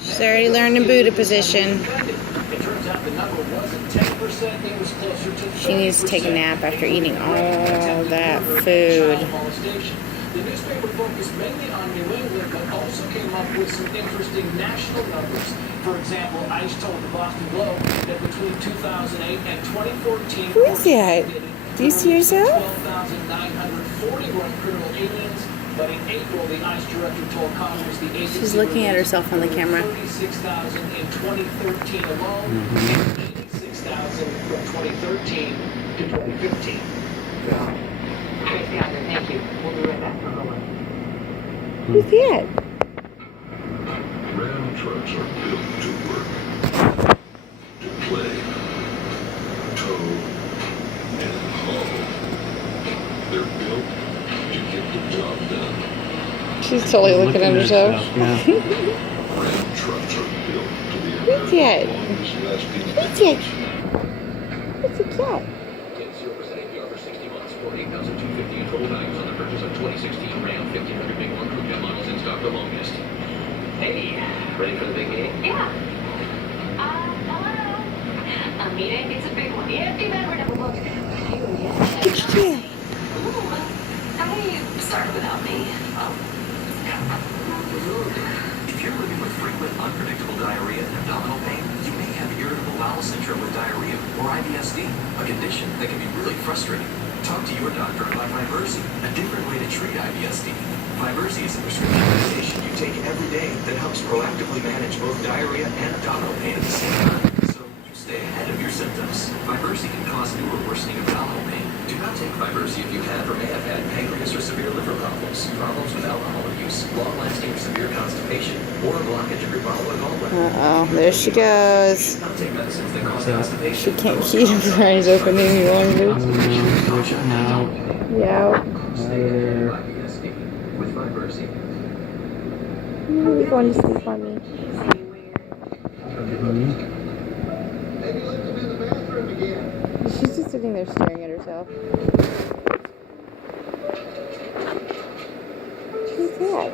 She's already learning Buddha position. She needs to take a nap after eating all that food. The newspaper focused mainly on New England, but also came up with some interesting national numbers. For example, ICE told the Boston Globe that between 2008 and 2014... Who is that? Do you see yourself? 12,940 were criminal aliens, but in April, the ICE director told Congress the agency... She's looking at herself on the camera. 36,000 in 2013 alone, and 86,000 from 2013 to 2015. Thank you. We'll be right back. Who's that? Ram trucks are built to work, to play, tow, and haul. They're built to get the job done. She's totally looking at herself. Ram trucks are built to the Who's that? longest lasting Who's that? What's a cat? 0% APR for 60 months, $48,250 in total values on the purchase of 2016 Ram 1500 Big One Crew Cab models in stock the longest. Hey, ready for the big meeting? Yeah. Hello. A meeting? It's a big one. Yeah, too bad we're never booked. Yeah. How do you start without me? If you're living with frequent, unpredictable diarrhea and abdominal pain, you may have irritable bowel syndrome with diarrhea, or IBS-D, a condition that can be really frustrating. Talk to your doctor about Vyversy, a different way to treat IBS-D. Vyversy is a prescription medication you take every day that helps proactively manage both diarrhea and abdominal pain at the same time, so you stay ahead of your symptoms. Vyversy can cause new or worsening abdominal pain. Do not take Vyversy if you have or may have had pancreas or severe liver problems, problems with alcohol abuse, long-lasting or severe constipation, or a blockage of your bowel or gallbladder. Uh-oh, there she goes. Do not take medicines that cause constipation. She can't keep her eyes open any longer. Yeah. With Vyversy. You're going to sleep on me. Maybe let them in the bathroom again. She's just sitting there staring at herself. Who's that?